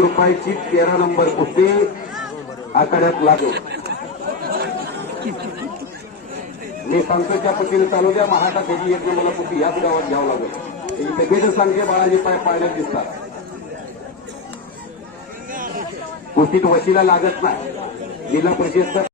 रुपयाची 13 नंबर कुस्ती आखाड्यात लागू. मी सांगतो त्या पतीने चालू द्या. महाराष्ट्रात त्याची एक नंबरला कुस्ती याच गावात घ्यावं लागेल. इथे गेट सांगते बाळाजी पाय पाळण्यात दिसतात. कुस्तीत वशिला लागत नाही. जिल्हा परिषद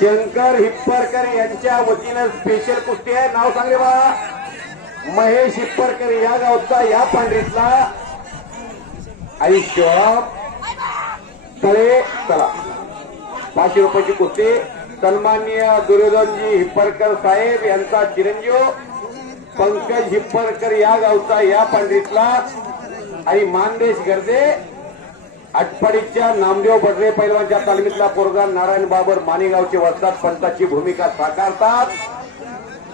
शंकर हिप्परकर यांच्या वतीनं स्पेशल कुस्ती आहे. नाव सांगे बा. महेश हिप्परकर या गावचा या पांढरीतला आयुष्य तळे चला 500 रुपयाची कुस्ती. सन्माननीय दुर्योधनजी हिप्परकर साहेब यांचा चिरंजीव पंकज हिप्परकर या गावचा या पांढरीतला आणि मानदेश गर्दे आटपाडीच्या नामदेव बडरे पैलवानच्या तालमीतला पोरगा नारायण बाबर मानेगावचे वस्ताद पंताची भूमिका साकारतात.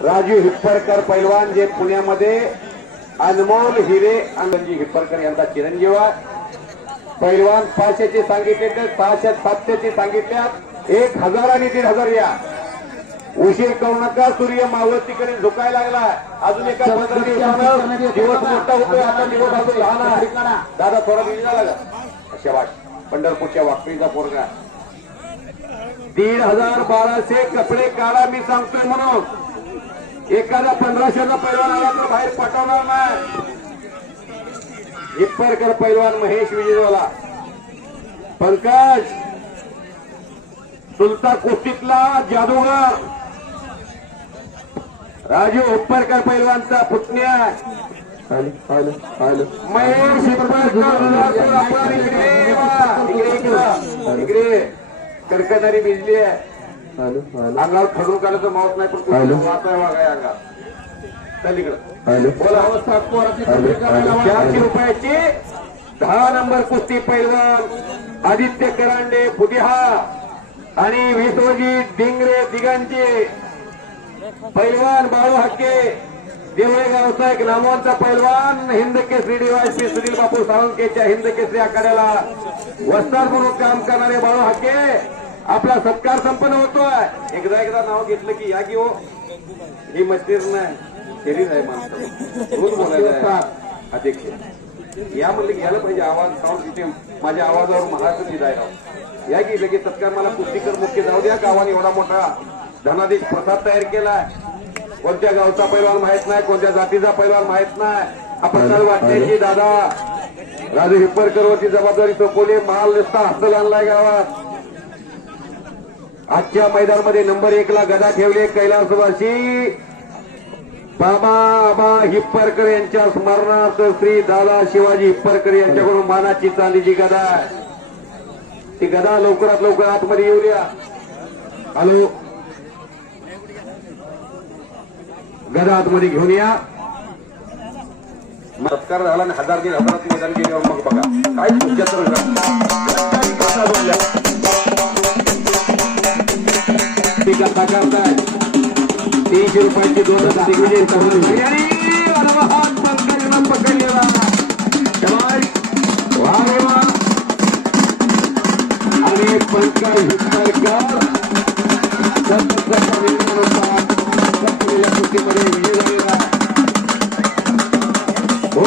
राजू हिप्परकर पैलवान जे पुण्यामध्ये अनमोल हिरे आनंदजी हिप्परकर यांचा चिरंजीव आहे. पैलवान 500चे सांगितले तर 600 700चे सांगितल्यात. 1000 आणि 1500 या. उशीर करू नका. सूर्य मावळतीकडे झुकायला लागला. अजून एका 15 दिवसानं दिवस मोठा होतोय. आता दिवस अजून लहान आहे. दादा थोडा बिझी झाला का. पंढरपूरच्या वाकरीचा पोरगा 1500 कपडे काढा मी सांगतोय म्हणून. एखादा 1500चा पैलवान आला तर बाहेर पाठवणार नाही. हिप्परकर पैलवान महेश विजयवाला पंकज सुलता कुस्तीतला जादूगर राजू उपरकर पैलवानचा पुतण्या महेश इकडे कर्कदारी भिजली आहे. अंगावर खडून काढायचं मावत नाही पण वाचाय वागाय अंगात. चल इकडं बोला. 400 रुपयाची 10 नंबर कुस्ती पैलवान आदित्य करांडे फुटिहा आणि विश्वजित डिंगरे दिगांचे पैलवान बाळू हक्के देवळे गावचा एक नामवंत पैलवान हिंद केसरी डीवायपी सुनील बापू साळुंकेच्या हिंद केसरी आखाड्याला वस्ताद म्हणून काम करणारे बाळू हक्के आपला सत्कार संपन्न होतोय. एकदा नाव घेतलं की या की हो ही मस्तीर नाही शरीर आहे माणसं रोज बोलायला अध्यक्ष या म्हणले की यायला पाहिजे आवाज साऊंड सिस्टीम माझ्या आवाजावर महाराष्ट्र निदायराव या की लगेच सत्कार मला कुस्तीकर मुख्य जाऊ द्या. गावाने एवढा मोठा धनादेश प्रसाद तयार केलाय. कोणत्या गावचा पैलवान माहित नाही कोणत्या जातीचा पैलवान माहित नाही. आपण काल वाटण्याची दादा राजू हिप्परकर वरची जबाबदारी सोपवली. माल नुसता हस्तल आणलाय गावात. आजच्या मैदानामध्ये नंबर 1 ला गदा ठेवले कैलासवासी बाबा आबा हिप्परकर यांच्या स्मरणार्थ श्री दादा शिवाजी हिप्परकर यांच्याकडून मानाची चांदीची गदा आहे. ती गदा लवकरात लवकर आतमध्ये येऊ द्या. हॅलो गदा आतमध्ये घेऊन या. सत्कार झाला आणि 1000 मैदान गेल्यावर मग बघा काय तुमच्या कथा करताय. 300 रुपयाची 2 दिग्विजय पंकजला पकडलेला आणि पंकज हिप्परकर कुस्तीमध्ये विजय झालेला. हो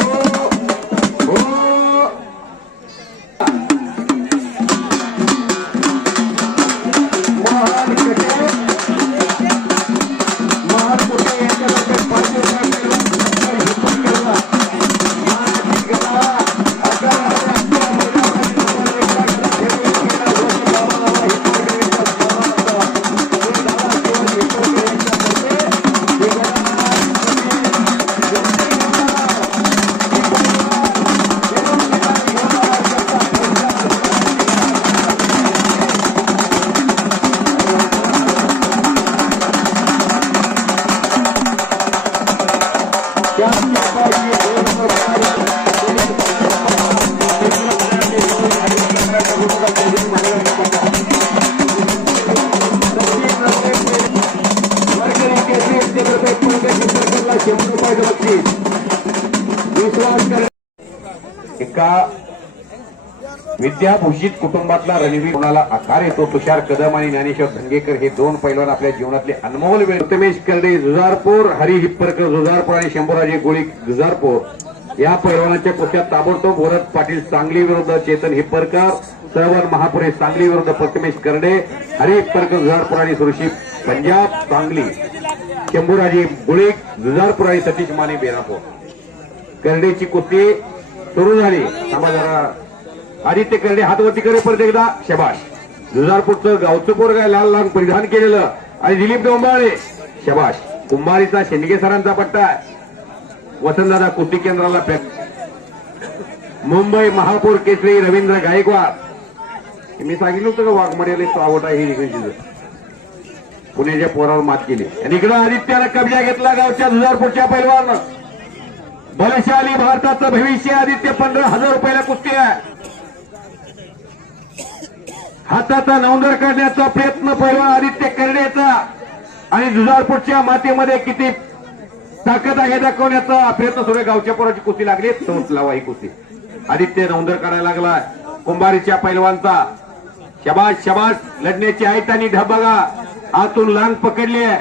एका विद्याभूषित कुटुंबातला रणवीर कोणाला आकार येतो. तुषार कदम आणि ज्ञानेश्वर धंगेकर हे 2 पैलवान आपल्या जीवनातले अनमोल वेळ. उत्तमेश करडे जुजारपूर, हरी हिप्परकर जुजारपूर आणि शंभूराजे गोळी जुजारपूर या पैलवानांच्या कुस्त्यात ताबडतोब भरत पाटील सांगली विरुद्ध चेतन हिप्परकर, सरवर महापुरे सांगली विरुद्ध प्रथमेश करडे, हरी हिप्परकर जुजारपूर आणि सुरशी पंजाब सांगली, शंभूराजे गोळी जुजारपूर आणि सतीश माने बेरापूर. करडेची कुस्ती सुरू झाली. जरा आदित्य करडे हातवरती करे परत एकदा शबाश. जुजारपूरचं गावचं पोरगा लाल लाल परिधान केलेलं आणि दिलीप डोंबाळे शबाश. कुंभारीचा शेंडगे सरांचा पट्टा वसंतदादा कुस्ती केंद्राला मुंबई महापौर केसरी रवींद्र गायकवाड. मी सांगितलं होतं का वाघमडेला आवड आहे ही पुण्याच्या पोरावर मात केली. आणि इकडं आदित्यानं कब्जा घेतला गावच्या जुजारपूरच्या पैलवान. बलशाली भारताचं भविष्य आदित्य 15,000 रुपयाला कुस्ती आहे. हाताचा नौंदर करण्याचा प्रयत्न पैलवान आदित्य करण्याचा आणि जुजारपूरच्या मातीमध्ये किती ताकद आहे दाखवण्याचा प्रयत्न सुरू. गावच्या पोराची कुस्ती लागली. संत लावा ही कुस्ती. आदित्य नौंदर करायला लागला कुंभारीच्या पैलवानचा. शबाश शबाश. लढण्याची आहेत आणि ढबगा आतून लांग पकडली आहे.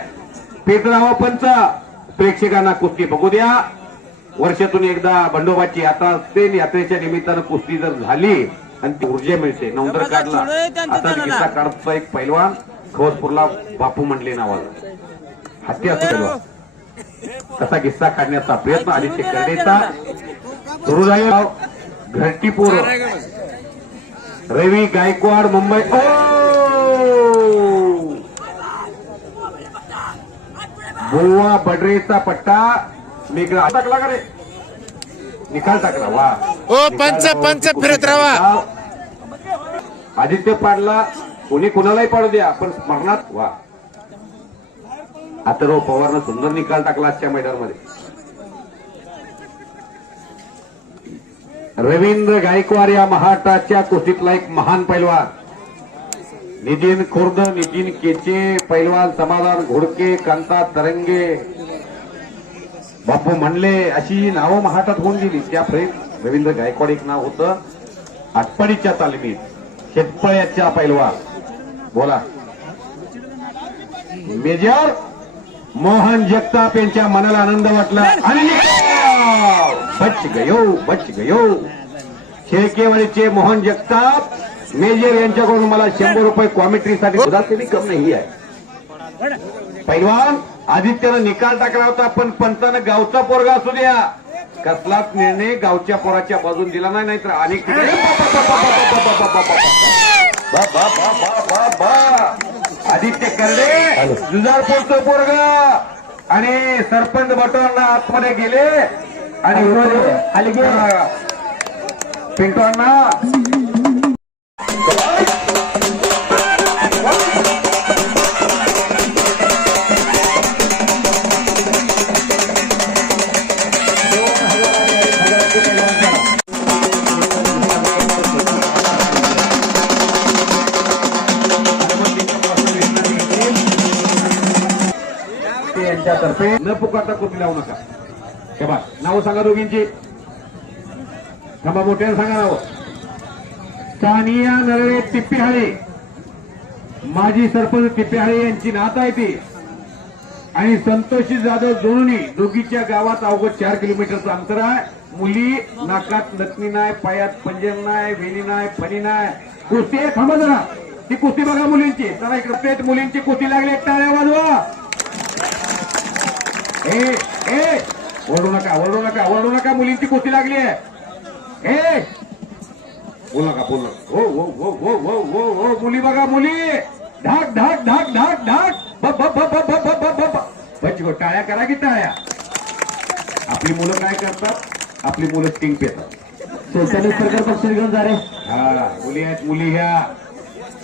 पेटरावा पंच. प्रेक्षकांना कुस्ती बघू द्या. वर्षातून एकदा बंडोबाची यात्रा असते. यात्रेच्या निमित्तानं कुस्ती जर झाली आणि ती ऊर्जा मिळते. नौंदर काढला. आता किस्सा काढतो एक पैलवान खवसपूरला बापू मंडले नावाचा हत्या असतो. तसा किस्सा काढण्याचा प्रयत्न आदित्य करडेचा सुरू झाला. घरटीपूर रवी गायकवाड मुंबई. बुवा बडरेचा पट्टा निकाल टाकला का रे? निकाल टाकला. वा ओ पंच पंच फिरत राहा. आदित्य पाडला. कोणी कुणालाही पाडू द्या पण स्मरणात. वा अथर्व पवारनं सुंदर निकाल टाकला आजच्या मैदानामध्ये. रवींद्र गायकवाड या महाराष्ट्राच्या कुस्तीतला एक महान पैलवान. नितीन खुर्द, नितीन केचे पैलवान, समाधान घोडके, कांता तरंगे, बापू मंडले अशी नावं महाराष्ट्रात होऊन गेली. त्यापैकी रवींद्र गायकवाड एक नाव होतं. आटपाडीच्या तालमीत शेतपळ्याच्या पैलवान. बोला मेजर मोहन जगताप यांच्या मनाला आनंद वाटला आणि बच गयो. शेळकेवाडीचे मोहन जगताप मेजर यांच्याकडून मला 100 रुपये कॉमेंट्रीसाठी उदासीनी कम नाही आहे. पैलवान आदित्यनं निकाल टाकला होता पण पंचानं गावचा पोरगा असू द्या कसलाच निर्णय गावच्या पोराच्या बाजून दिला नाही. नाहीतर अनेक आदित्य करडे जुजारपूरचं पोरग आणि सरपंच बटवांना आतमध्ये गेले आणि पिंटवांना यांच्यातर्फे न पुकारता कुठे लावू नका. हे बा नाव सांगा दोघींची. थांबा मोठ्याने सांगा नाव. सानिया नरळे तिप्पेहाळे माजी सरपंच तिप्पेहाळे यांची नात आहे ती आणि संतोषी जाधव जोडणी दोघीच्या गावात अवघड 4 किलोमीटरचं अंतर आहे. मुली नाकात नथनी नाही, पायात पंजन नाही, वेणी नाही, फणी नाही. कुस्ती आहे. थांबा जरा ती कुस्ती बघा मुलींची. जरा इकडे मुलींची कुस्ती लागली. टाळ्या वाजवा. ओरडू नका ओरडू नका ओरडू नका. मुलींची कुस्ती लागली आहे. बोल नका बोल नका. हो हो हो हो हो हो हो मुली बघा मुली. ढाक ढाक ढाक ढाक ढाक. बच्चो टाळ्या करा की टाळ्या. आपली मुलं काय करतात? आपली मुलं स्टिंग पेतात. शैक्षणिक सरकार पक्ष घेऊन जा रे. हा मुली आहेत. मुली ह्या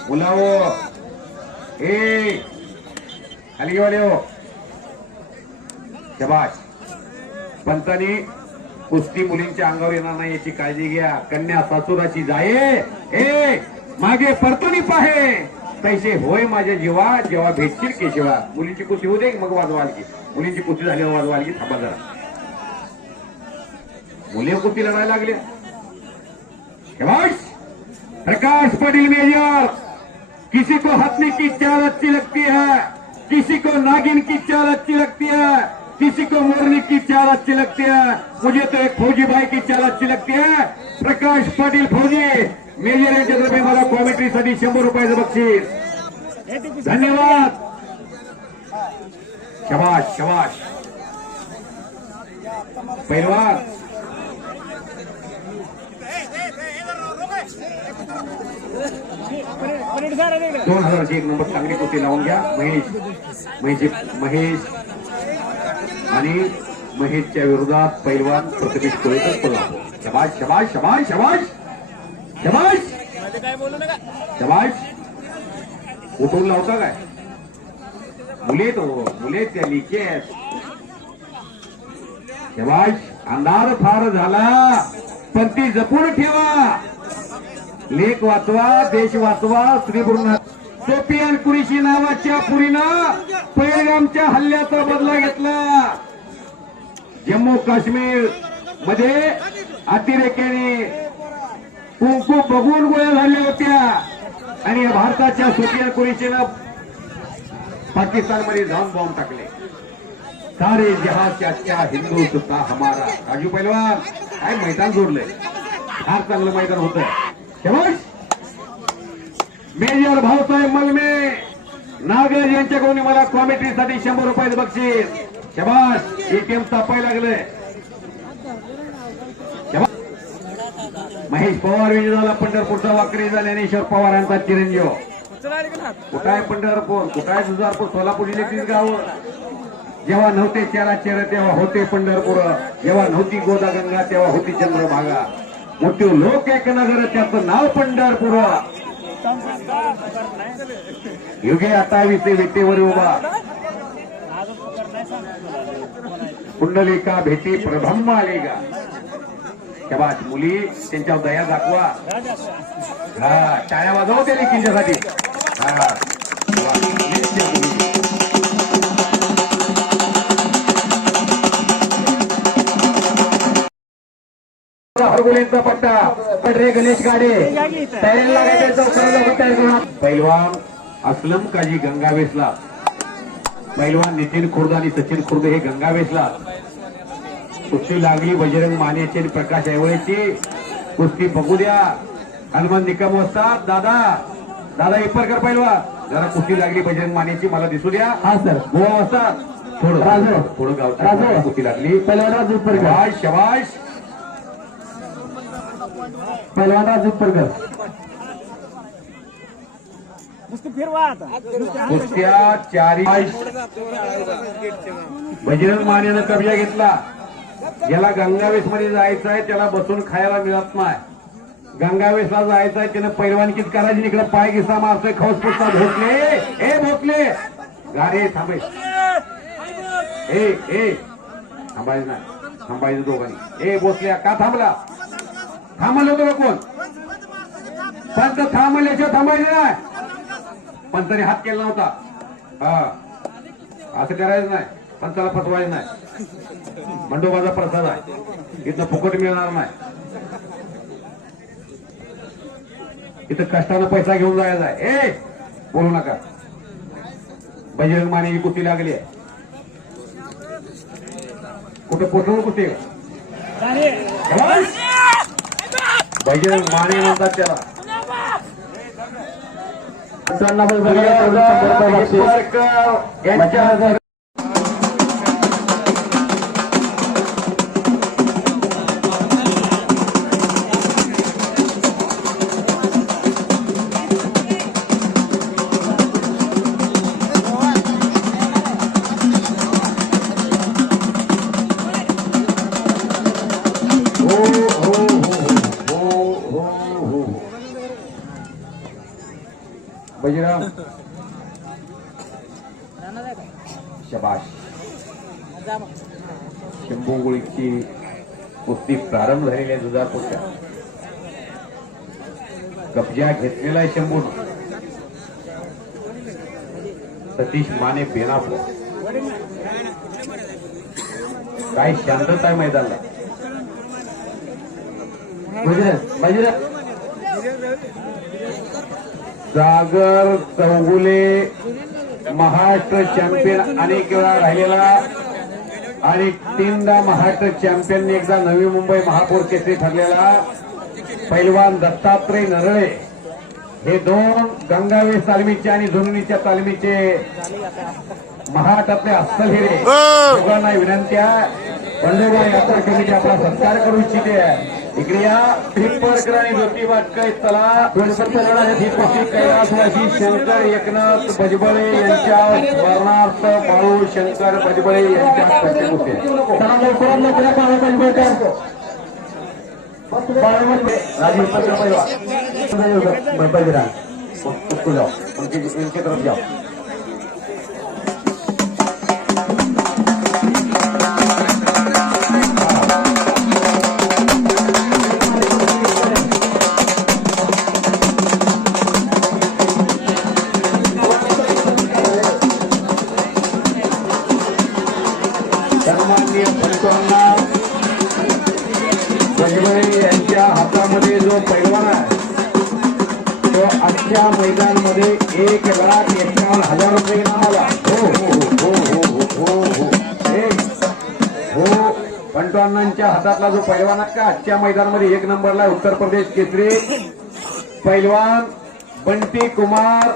मुलाओ हे खाली घेवाले हो. शबाश. पंतांनी कुस्ती मुलींच्या अंगावर येणार नाही याची काळजी घ्या. कन्या सासुराची जाये मागे परतुनी पाहे तैसे होय माझ्या जीवा जेव्हा भेटतील केशवा. मुलींची कुस्ती होऊ दे मग वाजवाल की. मुलींची कुस्ती झाल्यावर वाजवाल की. थांबा जरा. मुली कुस्ती लढायला लागले. शबाश. प्रकाश पाटील मेजर. किसी को हथनी की चाल अच्छी लगती है, किसी को नागिन की चाल अच्छी लगती है, किसी को मोरनी की चाल अच्छी लगती है. मुझे तो एक फौजी भाई की चाल अच्छी लगती है. प्रकाश पाटील फौजी मेजर यांच्या तर्फे मला कॉमेंट्रीसाठी 100 रुपयाचं बक्षीस. धन्यवाद. शबाश शबाश. पैलवान 2001 नंबर चांगली कुस्ती लावून घ्या. महेश आणि महेशच्या विरोधात पैलवान प्रथमेश कोळेकर कोल्हापूर. शबाश शबाश शबाश शबाश शबाश शबाश. उठून लावता काय? मुले तो मुले त्या लिखे आहेत. शबाश. अंधार फार झाला पण ती जपून ठेवा. लेख वाचवा, देश वाचवा. श्रीबृंद सोपियान कुरेशी नावाच्या पुरीनं पहलगामच्या हल्ल्याचा बदला घेतला. जम्मू काश्मीर मध्ये अतिरेक्याने कुंकू बघून गोळ्या झाल्या होत्या आणि भारताच्या सोपियान कुरेशीनं पाकिस्तानमध्ये जाऊन बॉम्ब टाकले. सारे जहां क्या हिंदुस्तान हमारा. राजू पैलवान काय मैदान जोडलंय. फार चांगलं मैदान होतं. मेजर भाऊसाहेब मलमे नागराज यांच्याकडून मला कॉमेंट्रीसाठी 100 रुपयाचं बक्षीस. शबाश. एटीएम तापायला लागले. महेश पवार विजय झाला. पंढरपूरचा वाकरी झाला. ज्ञानेश्वर पवार यांचा चिरंजीव. कुठं आहे पंढरपूर? कुठं आहे जुजारपूर? सोलापूर जिल्ह्यातील गाव. जेव्हा नव्हते चेहरा चेहरा तेव्हा होते पंढरपूर, जेव्हा नव्हती गोदा गंगा तेव्हा होती चंद्रभागा. मोठे लोक एक नगर त्याचं नाव पंढरपूर. युगे 28 विटेवर उभा कुंडलिका भेटी प्रब्रह्म आलेगा. तेव्हा मुली त्यांच्यावर दया दाखवा. हा टाळ्या वाजव त्या लेकींच्यासाठी. हा हरगुलेंचा पट्टा पडरे गणेश गाडे तयारीला लागायचं. पैलवान असलम काजी गंगावेसला, पैलवान नितीन खुर्द आणि सचिन खुर्द हे गंगावेसला. कुस्ती लागली बजरंग मानेची आणि प्रकाश ऐवळेची. कुस्ती बघू द्या. हनुमान निकम असतात. दादा दादा इपरकर पैलवान जरा कुस्ती लागली बजरंग मानेची मला दिसू द्या. हा सर गोवा असतात. थोडं थोडं गाव कुस्ती लागली. पहिलवान राजू परकर, शबाश पहिलवान राजू परकर. कुस्त्या चारी. बजरंग मानेनं कब्जा घेतला. ज्याला गंगावेश मध्ये जायचं आहे त्याला बसून खायला मिळत नाही. गंगावेशला जायचं आहे त्यानं पैलवानकीच करायची. इकडे पाय किस्सा मारतोय. खौस पुसता भोकले ए भोकले गाडे थांबाय. ए थांबायचं नाही. थांबायचं दोघांनी. ए भोसल्या का थांबला? थांबलं होतं कोण? पंच थांबल्याशिवाय थांबायचं नाही. पंचाने हात केला नव्हता. हा असं करायचं नाही. पंचाला फसवायचं नाही. मंडोबाचा प्रसाद आहे. इथं फुकट मिळणार नाही. इथं कष्टानं पैसा घेऊन जायचा आहे. ए बोलू नका. बजरंग मानेची कुस्ती लागली आहे. कुठं पोचवून कुस्ती बजरंग माने म्हणतात त्याला. यांच्या बजरंग शबाश. शंभूगुळीची कुस्ती प्रारंभ झालेल्या दुधापूरच्या कब्जा घेतलेला आहे शंभू. सतीश माने बेनापूर. काय शांतता आहे मैदानाला. बजरंग सागर चौगुले महाराष्ट्र चॅम्पियन अनेक वेळा राहिलेला आणि 3दा महाराष्ट्र चॅम्पियन, एकदा नवी मुंबई महापौर केसरी ठरलेला पैलवान दत्तात्रय नरळे हे 2 गंगावेश तालमीचे आणि झुंजणीच्या तालमीचे महाराष्ट्रातले अस्सल हिरे. दोघांना विनंती आहे. बंडोबा यात्रा कमिटी आपला सत्कार करू इच्छिते. इकडे या. हिप्परकर आणि ज्योती वाटकर चला. ही कुस्ती कैलासवासी शंकर एकनाथ भजबळे यांच्या स्मरणार्थ बाळू शंकर भजबळे यांच्या कुस्ती. राजीव पत्र पैलवान जाओ इनके तरफ जाओ. सन्माननीय पंतप्रधान भजबळे यांच्या हातामध्ये जो पैलवान आहे तो आजच्या मैदानामध्ये 1,51,000 रुपये इनाम आला. हो पंतप्रधानांच्या हातातला जो पैलवान आहे का आजच्या मैदानामध्ये 1 नंबरला उत्तर प्रदेश केसरी पैलवान बंटी कुमार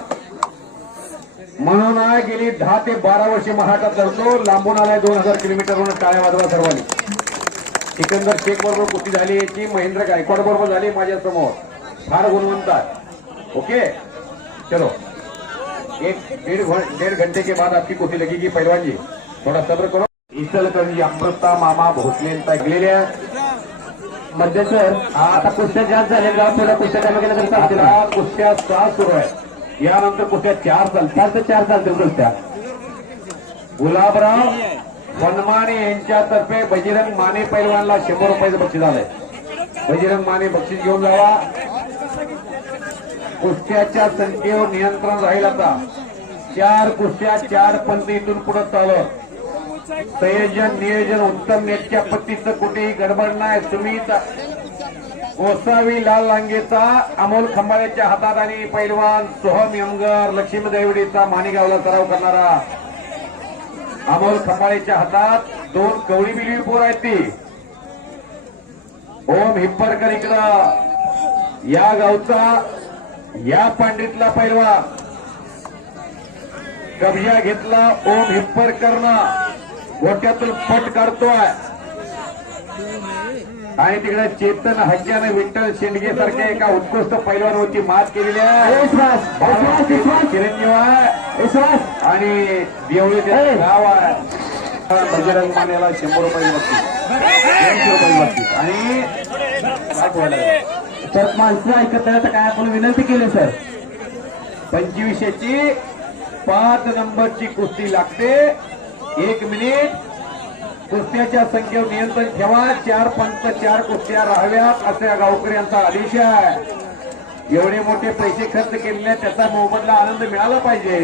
म्हणून गेली 10 ते 12 वर्षे महाराष्ट्रात लढतो. लांबून आलाय 2000 किलोमीटरवरून. टाळ्या वाजवा सर्वांनी. सिकंदर शेख बरोबर कुस्ती झाली याची. महेंद्र गायकवाड बरोबर झाली माझ्या समोर. फार गुणवंत आहे. ओके चलो 1-1.5 घंटे के बाद आपकी कुस्ती लगेगी पहलवान जी. थोडा सब्र करो. इचलकरंजी अमृता मामा भोसलेंचा गेलेल्या मध्ये सर आता कुस्त्या जास्त झाल्या पुढे कुस्त्या कमी केल्या तर चालतील आता कुस्त्या 6 सुरू आहे. यानंतर कुस्त्या 4 चालतील. 4 ते 4 चालतील कुस्त्या. गुलाबराव वनमाने यांच्यातर्फे बजरंग माने पैलवानला 100 रुपयाचं बक्षीस आलंय. बजरंग माने बक्षीस घेऊन जावा. कुस्त्याच्या संख्येवर नियंत्रण राहील. आता 4 कुस्त्या 4 पंत इथून पुढे चालू. संयोजन नियोजन उत्तम. नेटच्या पत्तीचं कुठेही गडबड नाही. सुमित गोसावी लाल लांगेचा अमोल खंबाळेच्या हातात आणि पैलवान सोहम यमगर लक्ष्मी देवडीचा माणिगावला सराव करणारा अमोल खंबाळेच्या हातात 2 कवळी बिलवी पोर आहेत. ती ओम हिप्परकर इकडं या गावचा या पांडितला पैलवान कब्जा घेतला. ओम हिप्परकरनं गोट्यातून पट काढतोय आणि तिकडे चेतन हज्जाने विठ्ठल शेंडगे सारख्या एका उत्कृष्ट पैलवानावरची मात केलेली आहे. चिरंजीव आहे आणि देवळे गाव आहे. बजरंग मानेला 100 रुपये बक्षीस 200 रुपये बक्षीस आणि काय बोलायला तर माणसं ऐकत नाही तर काय आपण विनंती केली सर. 25ची 5 नंबरची कुस्ती लागते. 1 मिनिट. कुस्त्याच्या संख्येवर नियंत्रण ठेवा. 4 पंच 4 कुस्त्या राहाव्यात असा गावकऱ्यांचा आदेश आहे. एवढे मोठे पैसे खर्च केलेले त्याचा मोबदला आनंद मिळाला पाहिजे.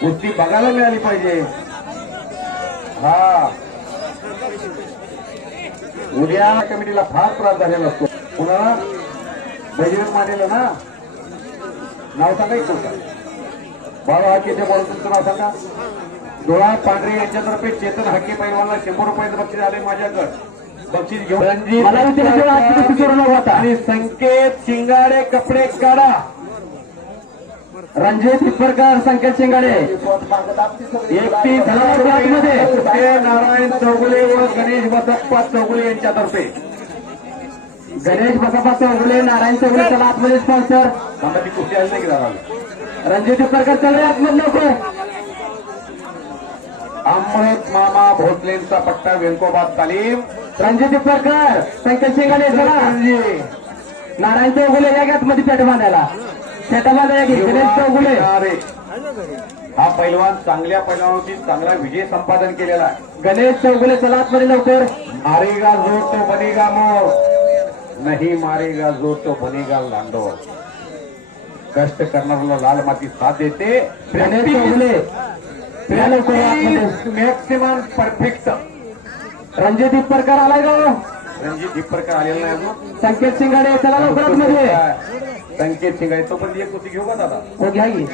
कुस्ती बघायला मिळाली पाहिजे. हा उद्या कमिटीला फार त्रास झालेला असतो. पुन्हा बजरंग मानेला ना नाव सांगा. एक बाबा हाकेच्या बरोबर तुमचं नाव सांगा. डोळा पांढरे यांच्यातर्फे चेतन हाके पैलवानला 100 रुपयाचं बक्षीस आले माझ्याकडे. बक्षीस घेऊन आणि संकेत शिंगाडे कपडे काढा. रणजित हिप्परकर संकेत शिंगाडे एकटी मध्ये नारायण चौगुले व गणेश बसप्पा चौगुले यांच्यातर्फे गणेश बसप्पा चौगुले नारायण चौगुले चला आतमध्ये स्पॉन्सर. ती कुस्ती आली नाही की दादा. रणजित हिप्परकर चल रे आतमध्ये लवकर. अमृत मामा भोसलेंचा पट्टा वेंकोबाद तालीम. रणजित हिप्परकर संकेत शिंगाडे चला. नारायण चौगुले या गॅट मध्ये पेट बांधायला. पेटा बांधायला घे. गणेश चौगुले हा पैलवान चांगल्या पैलवानावरती चांगला विजय संपादन केलेला आहे. गणेश चौगुले चला आतमध्ये लवकर. मारेगा जो तो बनेगा मोर नाही मारेगा जो तो बनेगा लांडोर. कष्ट करणाऱ्याला लाल माती साथ देते. Ganesh Chougule maximum perfect. रणजित हिप्परकर आलाय का? रणजित हिप्परकर आलेला नाही अजून. संकेत शिंगाडे चला लवकर मध्ये. संकेत शिंगाडे तो पण एक कुस्ती घेऊ का दादा. हो घ्या की.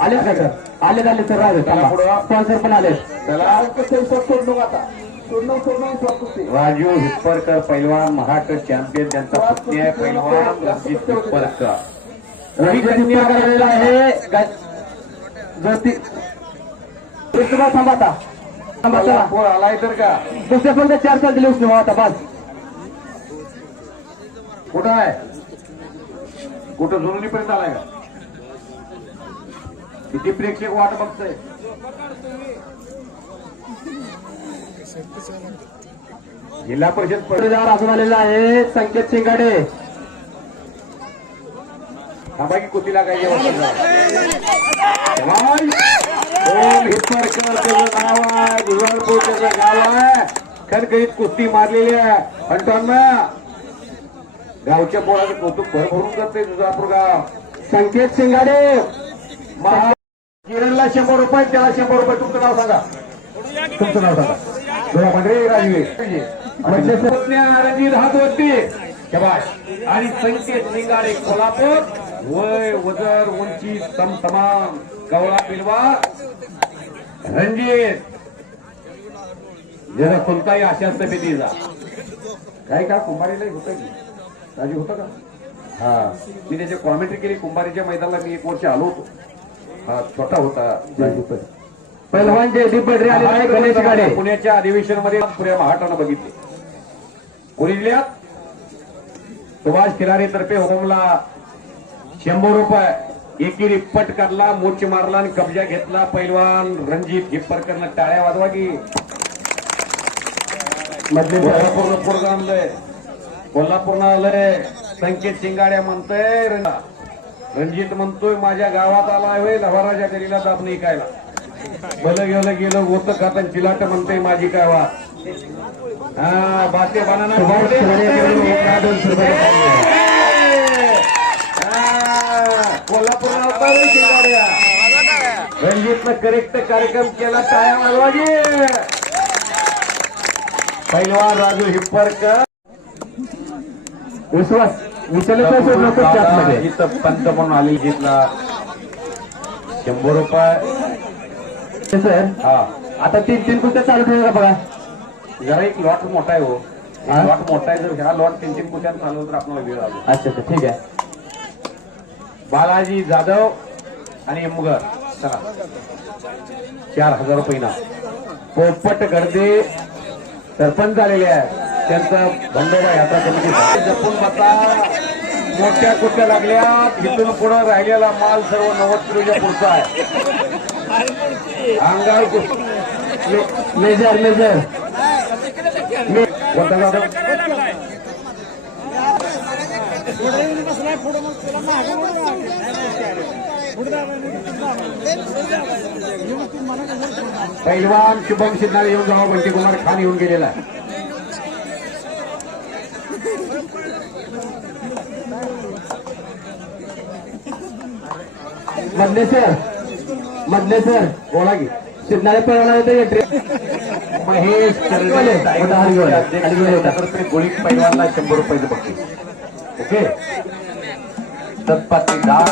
आलेच का सर? आले सर. राहिले स्पॉन्सर पण आले. त्याला सोडणं आता राजू हिप्परकर पैलवान महाराष्ट्र चॅम्पियन त्यांचा पत्नी आहे पैलवान रणजित हिप्परकर. रणजित हिप्परकर आलेला आहे. ज्योती थांबा पोर आलाय तर का दुसऱ्या पण 4 साल दिले उचलू आता बस. कुठं आहे. कुठं जुनुनीपर्यंत आलाय का. किती प्रेक्षक वाट बघतोय. जिल्हा परिषद पदवीधर अजून आलेला आहे संकेत शिंगाडे. थांबा की कुस्तीला काय ओम हिप्परकर त्याचं नाव आहे. गुजरालपूर त्याचं गाव आहे. खणखणीत कुस्ती मारलेली आहे. अंटांना गावच्या पोराचं कौतुक भरभरून करते गुजरालपूर गाव. संकेत शिंगाडे किरणला 100 रुपये त्याला 100 रुपये. तुमचं नाव सांगा. तुमचं नाव सांगा. डोळा पांढरे राजवे रणजित हात वरती शबाश. आणि संकेत शिंगाडे कोल्हापूर. वय वजर उंची समसमान कवळा पिलवा. रणजित जरा कोणताही अशाच तब्येती जा काय का कुंभारीला होतं की राजू होतं का. हा मी त्याची कॉमेंट्री केली. कुंभारीच्या मैदानाला मी 1 वर्ष आलो होतो. हा छोटा होता राजू. पैलवान जयदीप बडरे आलेला आहे. गणेश गाडे पुण्याच्या अधिवेशनमध्ये पुऱ्या महाराष्ट्रानं बघितले. पुणे जिल्ह्यात सुभाष खिलारी तर्फे होमला 100 रुपये एकेरी पट काढला, मोच मारला आणि कब्जा घेतला. पैलवान रणजित हिप्परकरनं टाळ्या वाजवा की. कोल्हापूरनं पोरगं आणलंय, कोल्हापूरनं आलंय. संकेत शिंगाड्या म्हणतोय, रणजित म्हणतोय माझ्या गावात आलाय होय लव्हाराच्या तरीला दाबणी ऐकायला. भलं गेलं गेलं होतं खातं चिलाट म्हणतोय माझी काय वा. हा बाते बानाना कोल्हापूरला होता रे शिंगाड्या. रणजितनं करेक्ट कार्यक्रम केला. टाळ्या वाजवाजी. पैलवान राजू हिप्परकर विश्वास विचारले इथं पंत म्हणून आली घेतला 100 रुपये. सर हा आता 3 कुस्त्या चालू ठेवू का बघा. जरा एक लॉट मोठा आहे हो. लॉट मोठा आहे. जर ह्या लॉट 3 कुस्त्या चालवलं तर आपल्याला वेळ आलो. अच्छा अच्छा ठीक आहे. बालाजी जाधव आणि मुगर चला 4000 रुपये ना. पोपट गर्दे सरपंच झालेले आहे. त्यांचा बंडोबा यात्रा कमिटी जपून बसा. मोठ्या कुठल्या लागल्या. इथून पुढे राहिलेला माल सर्व 90 किलोच्या पुढचा आहे. अंगार मेजर मेजर कोणता जाधव पैलवान शुभम सिद्धार्थ येऊन जावा. बंटी कुमार खान येऊन गेलेला आहे. मधले सर बोला की. शिरणारे पळवणार होते. महेश तर्फे गोळी पैलवानला 100 रुपयाचं बक्षीस. ओके तत्पाती दान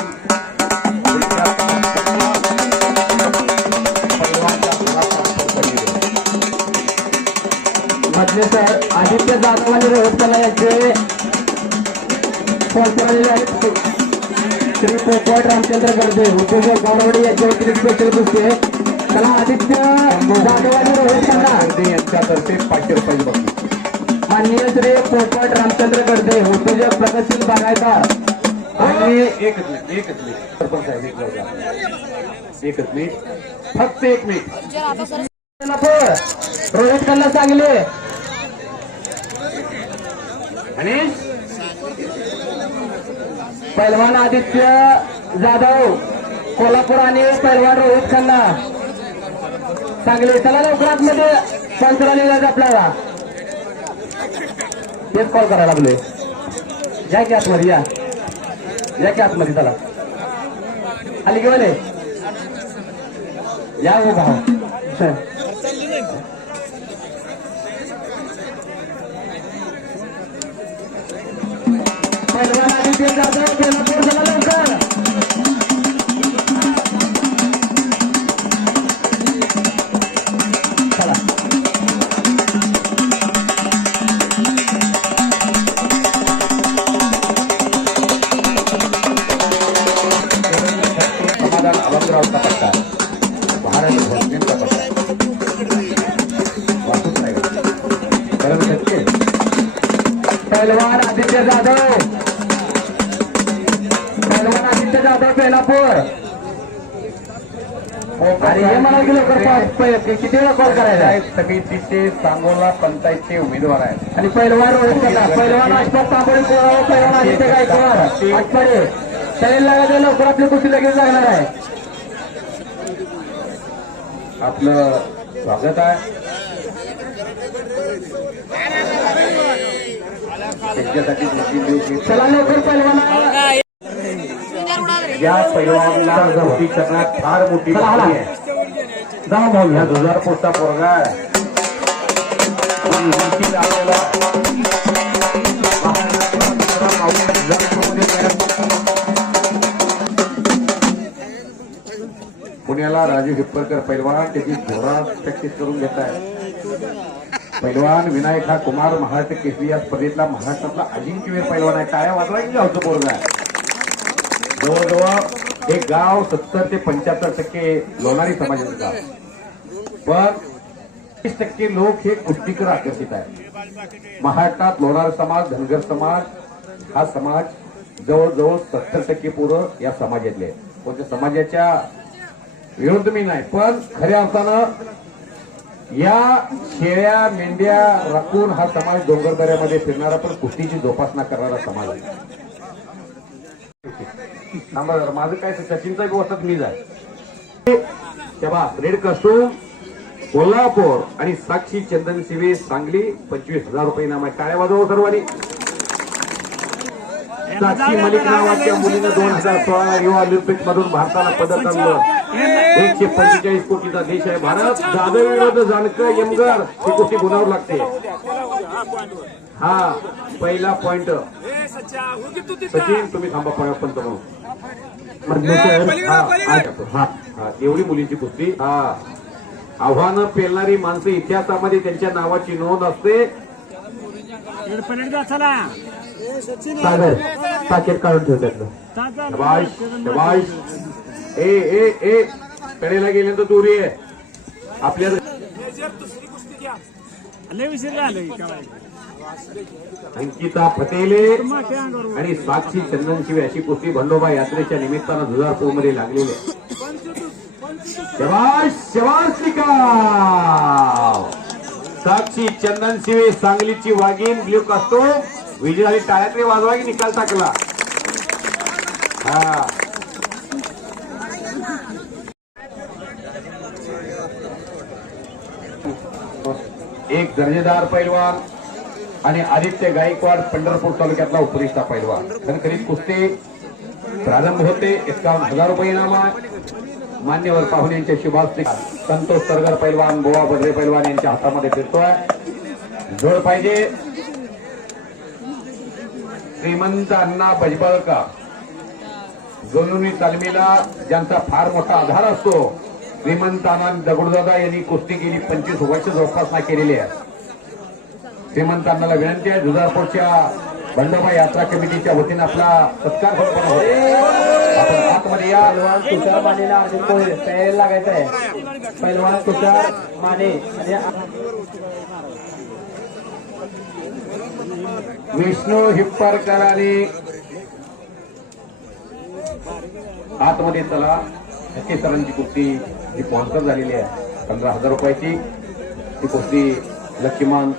मधले सर आदित्य जाधव आणि रोहित कला यांचे स्पॉन्सर आलेले आहेत. श्री पोपट रामचंद्र गर्दे उद्योजक गावडवाडी यांचे वतीने स्पेशल कुस्ती. त्याला आदित्य जाधव आणि रोहित कला यांच्यातर्फे 500 रुपयाचं बक्षीस. माननीय श्री पोपट रामचंद्र गर्दे उद्योजक प्रगतशील बागायतदार आणि एकच मिनिट सरपंच साहेब एकच मिनिट फक्त 1 मिनिट. रोहित कल्ला सांगले आणि पैलवान आदित्य जाधव कोल्हापूर आणि पैलवान रोहित खन्ना सांगली. चला लवकरात मध्ये पंचला निघायचं आपल्याला. तेच कॉल करायला लागलोय. या की आतमध्ये या की आतमध्ये. चला आली घेऊन या हो भाऊ. पैलवान आदित्य जाधव कोल्हापूर. चला लवकर. चला समाधान अवंतरावचा पट्टा. भारत भोसलेंचा पट्टा. वाचूच नाही बरोबर शक्य. पैलवान आदित्य जाधव बेलापूर. अरे हे मला की लवकर किती वेळा कॉल करायचा आहे. समितीचे सांगोला पंचायतचे उमेदवार आहेत. आणि पैलवान रोहित कला पैलवान अशफाक तांबोळी पैलवान आदित्य गायकवाड आठवडे त्याला लागायचं. लवकर आपली कुस्ती लगेच लागणार आहे. आपलं स्वागत आहे. त्यांच्यासाठी 2-3 दिवस चला लवकर पैलवान. या पैलवानला मोठी करण्यात फार मोठी आहे. जाऊ भाऊ या 2000 पोस्टा पोरगा आहे. पुण्याला राजू हिप्परकर पैलवान त्याची जोरात प्रॅक्टिस करून घेत आहे. पैलवान विनायक हा कुमार महाराष्ट्र केसरी या स्पर्धेतला महाराष्ट्रातला अजिंक्यवीर पैलवान आहे. टाळ्या वाजवायची गावचं पोरगा आहे. जवळजवळ हे गाव 70 ते 75% लोणारी समाजाचं गाव. पण 30% लोक हे कुस्तीकर आकर्षित आहे. महाराष्ट्रात लोणार समाज धनगर समाज हा समाज जवळजवळ 70% पोरं या समाजातले आहेत. कोणत्या समाजाच्या विरुद्ध मी नाही, पण खऱ्या अर्थानं या शेळ्या मेंढ्या राखून हा समाज डोंगरदऱ्यामध्ये फिरणारा पण कुस्तीची जोपासना करणारा समाज आहे. थांबा जरा, माझं काय सचिनचा व्यवस्था मी जाय तेव्हा रेड कस्टूम कोल्हापूर आणि साक्षी चंदन शिवे सांगली 25,000 रुपये इनाम आहे. टाळ्या वाजवा सर्वांनी. साक्षी मलिक नावाच्या मुलीनं 2016 युवा ऑलिम्पिक मधून भारताला पदक आणलं. 145 कोटीचा देश आहे भारत. जाधव विरोध जानकर यमगर ही गोष्टी गुणावर लागते. हा पहिला पॉइंट. सचिन तुम्ही थांबा पंत म्हणून. एवढी मुलींची कुस्ती. हा आव्हानं पेलणारी माणसं इतिहासामध्ये त्यांच्या नावाची नोंद असते. सागर पाकिट काढून ठेवतात. शबाश शबाश. ए ए ए कडेला गेल्यानंतर दूरी आहे आपल्या. अंकिता पटेले आणि साक्षी चंदनशिवे अशी कुस्ती भंडोबा यात्रेच्या निमित्तानं जुजारपूर मध्ये लागलेली आहे. शबाश शबाश निकाल. साक्षी चंदनशिवे सांगलीची वाघीण ब्ल्यू कास्टूम विजयाने टाळ्यातले वाजवा की निकाल टाकला. हा एक दर्जेदार पैलवान आणि आदित्य गायकवाड पंढरपूर तालुक्यातला उपरिष्ठा पैलवान. खणखणीत कुस्ती प्रारंभ होते. 51,000 रुपये इनाम आहे. मान्यवर पाहुण्यांच्या शुभास्ती संतोष सरगर पैलवान बोवा बद्रे पैलवान यांच्या हातामध्ये फिरतोय. जोड पाहिजे. श्रीमंत अण्णा बजबळकर दोन्ही तालमीला ज्यांचा फार मोठा आधार असतो. श्रीमंत आनंद दगडूदादा यांनी कुस्ती गेली 25 वर्ष जोपासना केलेली आहे. श्रीमंत अण्णाला विनंती आहे जुजारपूरच्या बंडोबा यात्रा कमिटीच्या वतीने आपला सत्कार संपन्न होतो. आपण आतमध्ये या. पैलवान तुषार मानेला अर्जुन कोळी तयारी लागायचं आहे. पैलवान तुषार माने आणि विष्णू हिप्परकर आणि आतमध्ये चला. नक्की सरांची कुस्ती ही स्पॉन्सर झालेली आहे 15,000 रुपयाची. ही कुस्ती लक्ष्मण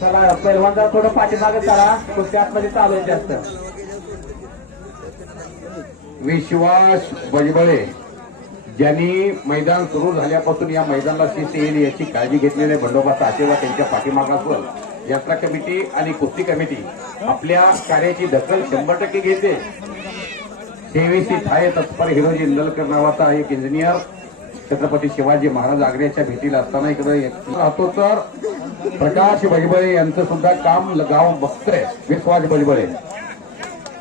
चला पैलवान जरा थोडं पाठीमागे चला. कुस्ती आतमध्ये चालू आहे जास्त. विश्वास बजबळे ज्यांनी मैदान सुरू झाल्यापासून या मैदानाला शिस्त येईल याची काळजी घेतलेले बंडोबाचा आशीर्वाद त्यांच्या पाठीमागावर यात्रा कमिटी आणि कुस्ती कमिटी आपल्या कार्याची दखल 100% घेते. सेवेची थाय तत्पर हिरोजी इंदलकर नावाचा एक इंजिनियर छत्रपती शिवाजी महाराज आग्र्याच्या भेटीला असताना इकडे राहतो. तर प्रकाश बजबळे यांचं सुद्धा काम गाव बघतोय. विश्वास बजबळे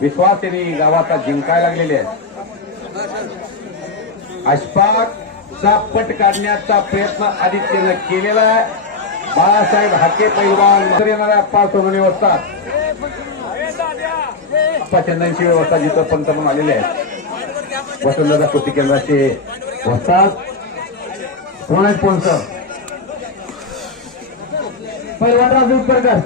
विश्वास यांनी गावाचा जिंकायला लागलेले आहेत. अशफाकचा पट काढण्याचा प्रयत्न आदित्यनं केलेला आहे. बाळासाहेब हाके पैलवान येणाऱ्या 5 सोनवणे वस्तात चंदनची व्यवस्था जिथं पंत म्हणून आलेले आहेत. वसंतदादा कुस्ती केंद्राचे वस्तात कोण आहेत स्पॉन्सर. पैलवान राजू उत्तरकर.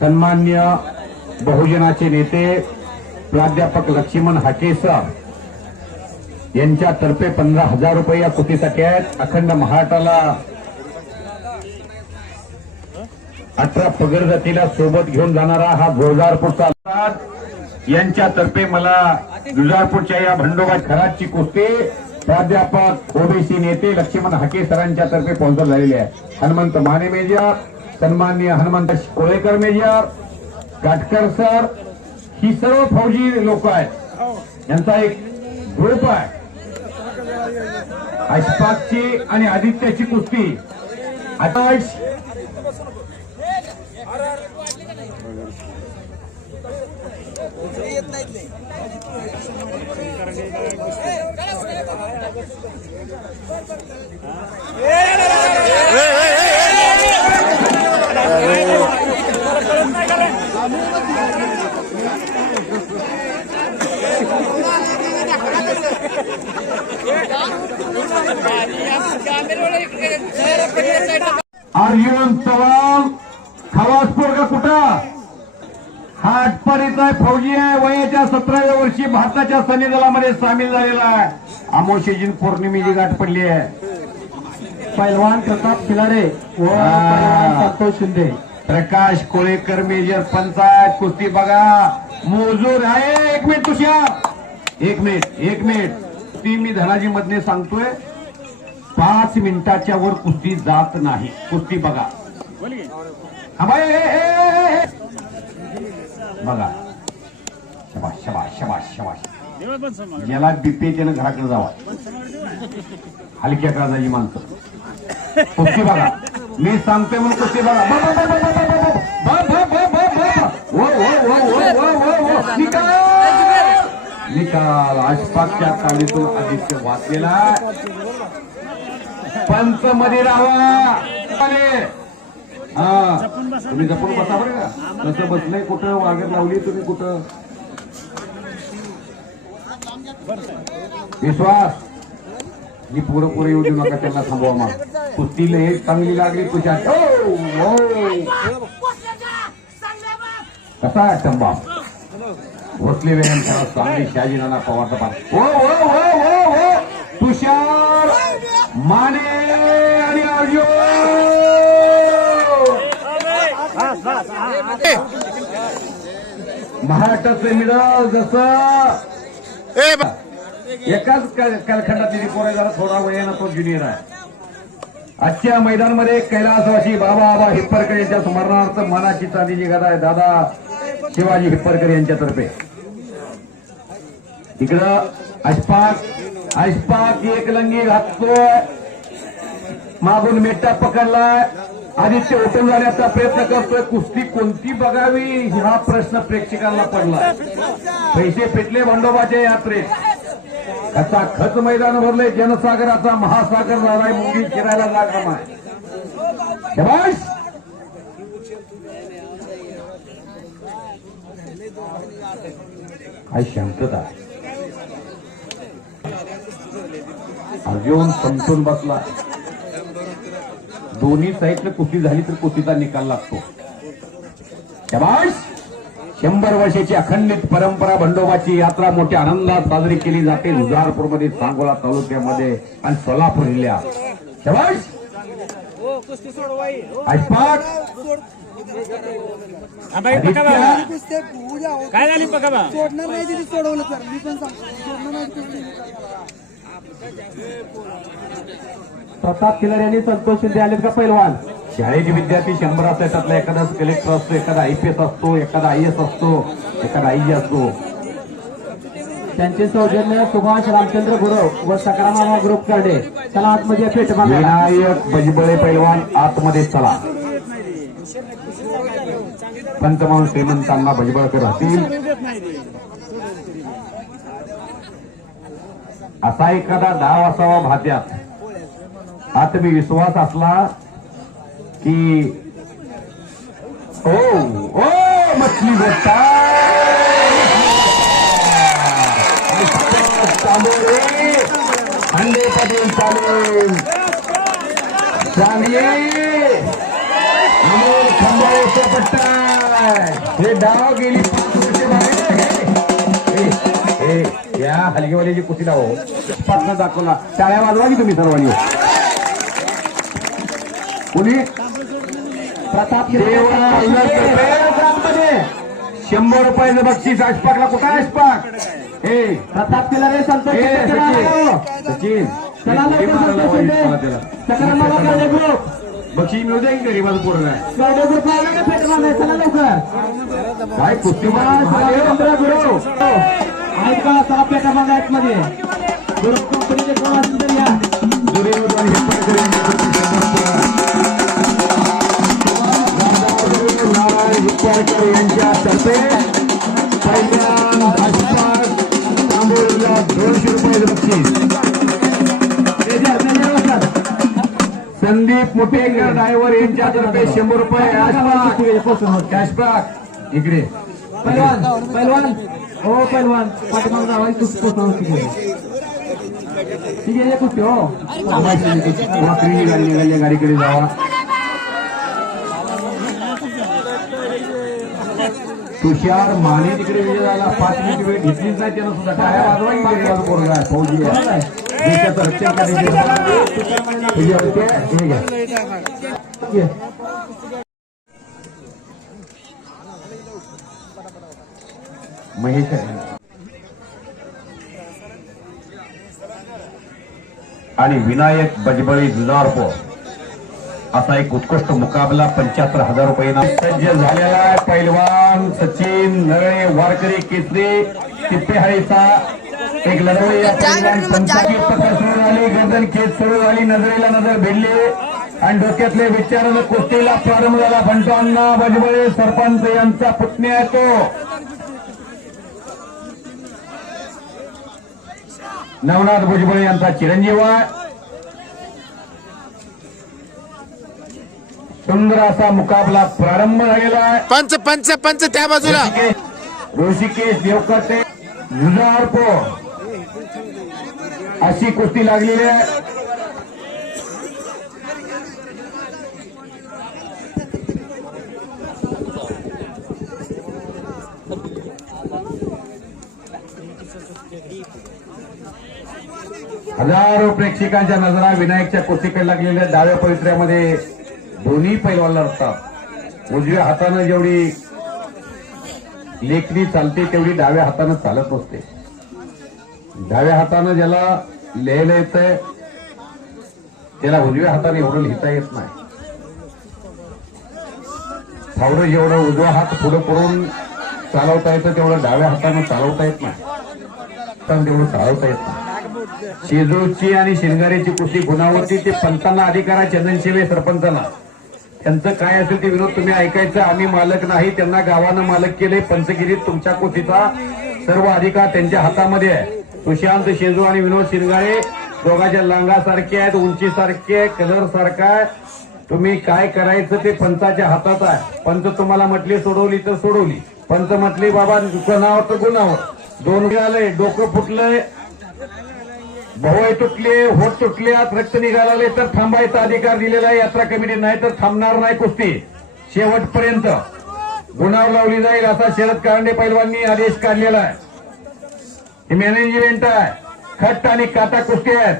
सन्मान्य बहुजनाचे नेते प्राध्यापक लक्ष्मण हाकेसर यांच्यातर्फे 15,000 रुपये या कुस्तीसाठी आहेत. अखंड महाराष्ट्राला 18 पगड जातीला सोबत घेऊन जाणारा हा जुजारपूरचा यांच्यातर्फे मला जुजारपूरच्या या भंडोबा खराची कुस्ती प्राध्यापक ओबीसी नेते लक्ष्मण हाके सरांच्यातर्फे स्पॉन्सर झालेले आहे. हनुमंत माने मेजर, सन्माननीय हनुमंत कोळेकर मेजर, काटकर सर, ही सर्व फौजी लोक आहेत. यांचा एक ग्रुप आहे. अशफाकची आणि आदित्याची कुस्ती आकाश ए भारताच्या सैन्य दलामध्ये सामील झालेला आहे. अमोशेजी पौर्णिमेची गाठ पडली आहे. पैलवान प्रताप खिलारे व पैलवान संतोष शिंदे. प्रकाश कोळेकर मेजर पंचायत कुस्ती बघा. मोजूर आहे. 1 मिनिट तुषार, 1 मिनिट. ती मी धनाजी मधने सांगतोय, 5 मिनिटाच्या वर कुस्ती जात नाही. कुस्ती बघा. हा बाई, बघा. शबाश शबाश शबाश शबाश. ज्याला बीपी त्यानं घराकडे जावा. हलक्या काळजाची माणसं. कुस्ती बघा. मी सांगतोय म्हणून कुस्ती बघा. निकाल आसपासच्या तालीतून आदित्य वाचलेला. पंच मध्ये राहा. तुम्ही जपून बसा बरं का. तसं बसलंय कुठं, वागत लावली तुम्ही कुठं. विश्वास ही पुरं येऊ देऊ नका त्यांना. थांबवा मग. कुस्तीला एक चांगली लागली तुझ्या. कसा आहे टंबा भोसले वेळेन चांगली शहाजी नाना पवारचा पाठ. हो तुषार माने आणि अर्जुन. महाराष्ट्राचे मिळव जसं एकाच कालखंडातली पोरं जरा थोडा वयानं तो ज्युनियर आहे. आजच्या मैदानामध्ये कैलासवासी बाबा आबा हिप्परकर यांच्या स्मरणार्थ मानाची चांदीची गदा आहे दादा शिवाजी हिप्परकर यांच्यातर्फे. इकडं अशफाक एकलंगी घाततोय. मागून मेटा पकडलाय. आदित्य उठून जाण्याचा प्रयत्न करतोय. कुस्ती कोणती बघावी हा प्रश्न प्रेक्षकांना पडला. पैसे पेटले बंडोबाच्या यात्रेत. कसा खच मैदान भरले. जनसागराचा महासागर झालाय. मुंगी फिरायला जागा आहे. शबाश. काय शांतता. अर्जुन समतून बसला. दोन्ही साईडला कुस्ती झाली तर कुस्तीचा निकाल लागतो. शबाश. 100 वर्षाची अखंडित परंपरा बंडोबाची यात्रा मोठ्या आनंदात साजरी केली जाते जुजारपूरमध्ये, सांगोला तालुक्यामध्ये आणि सोलापूर जिल्ह्यात. शबाश. अशफाक काय झाली बघा. सोडणार नाही तिथे सोडवलं तर मी पण सोडणार नाही. प्रताप खिलारे यांनी संतोष शिंदे आलेत का पैलवान. शाळेचे विद्यार्थी 100 असतात. त्यातला एखादा कलेक्टर असतो, एखादा IPS असतो, एखादा IS असतो, एखादा IG असतो. त्यांचे सौजन्य सुभाष रामचंद्र गुरव व सकारामा ग्रुप करडे. चला आतमध्ये पेट मागा. विनायक भजबळे पैलवान आतमध्ये चला. पंचमांन श्रीमंतांना भजबळकर राहतील. असा एखादा डाव असावा भात्यात. आत्मविश्वास असला की ओ मछली भेटता. अंडे पटेल चालेल. चांगले अमोल खंबाळेचा पट्टा. हे डाव गेली 5 वर्षे या हलगेवाल्याची कुस्ती डाव पाटणं दाखवला. टाळ्या वाजवा की तुम्ही सर्वांनी. कुणी प्रताप 100 रुपयाचं बक्षीस. अशफाकला कुठं अशफाक. हे प्रताप खिलारे संतोष सचिन चला ग्रुप बक्षीस मिळू द्या की गरीबाचं पोरं आहे. करडे ग्रुप आला पेट मागा. चला लवकर. काय कुस्ती गुरु आहेत का. सहा पेटा मागा मध्ये ग्रुप कंपनीचे कोण असतील तर या. नारायण हिप्परकर यांच्यातर्फे पैलवान अशफाक तांबोळीला 200 रुपयाचं बक्षीस. संदीप मुटेकर ड्रायव्हर यांच्यातर्फे 100 रुपये. अशफाक इकडे. पैलवान हो पैलवान पाठीमाग जावा. कुस्ती ठीक आहे कुस्ती हो. निघाली गाडीकडे जावा. तुषार माने तिकडे विजय झाला. 5 मिनिट वेळ घेतलीच नाही त्यानं सुद्धा. टाळ्या वाजवा की वेगळा पोरगा आहे, फौजी आहे. देशाचं रक्षण करायचं. हे घ्या. महेश आहे. आणि विनायक बजबळी जुजारपूर असा एक उत्कृष्ट मुकाबला 75,000 रुपयांना सज्ज झालेला आहे. पैलवान सचिन नरळे वारकरी केसरी तिप्पेहाळीचा एक लढवई या पैलवान पंचाकी पकड सुरू झाली. गर्दन खेच सुरू झाली. नजरेला नजर भिडली आणि डोक्यातले विचारानं कुस्तीला प्रारंभ झाला. बंटू अण्णा बजबळे सरपंच यांचा पुतण्या आहे तो. नवनाथ भुजबळ यांचा चिरंजीव आहे. सुंदर असा मुकाबला प्रारंभ झालेला आहे. पंच पंच पंच त्या बाजूला. ऋषिकेश देवकते जुजारपूर अशी कुस्ती लागलेली आहे. हजारो प्रेक्षकांच्या नजरा विनायकच्या कुस्तीकडे लागलेल्या. डाव्या पवित्र्यामध्ये दोन्ही पैलवान लढतात. उजव्या हातानं जेवढी लेखणी चालते तेवढी डाव्या हातानं चालत नसते. डाव्या हातानं ज्याला लिहायला येतंय त्याला उजव्या हाताने एवढं लिहिता येत नाही. फावडं जेवढं उजवा हात पुढे करून चालवता येतं तेवढं डाव्या हातानं चालवता येत नाही. पण तेवढं चालवता येत नाही. शेजूची आणि शिंगारेची कुस्ती गुणावरती ते पंचांना अधिकार आहे. चंदनशिवे सरपंचांना त्यांचं काय असेल ते विनोद तुम्ही ऐकायचं. आम्ही मालक नाही, त्यांना गावानं मालक केले. पंचगिरीत तुमच्या कुस्तीचा सर्व अधिकार त्यांच्या हातामध्ये आहे. सुशांत शेजू आणि विनोद शिंगारे दोघांच्या लांगासारखे आहेत, उंचीसारखे, कलर सारखा आहे. तुम्ही काय करायचं ते पंचाच्या हातात आहे. पंच तुम्हाला म्हटली सोडवली तर सोडवली. पंच म्हटली बाबा गुणावर तर गुणावर. दोन निघाले, डोकं फुटलंय, भोवळे तुटले, होट तुटल्यात, रक्त निघाले तर थांबायचा अधिकार दिलेला आहे यात्रा कमिटी. नाही तर थांबणार नाही कुस्ती शेवटपर्यंत. गुणावर लावली जाईल असा शरद कारंडे पैलवांनी आदेश काढलेला आहे. हे मॅनेजमेंट आहे. खट्ट आणि काटा कुस्ती आहेत.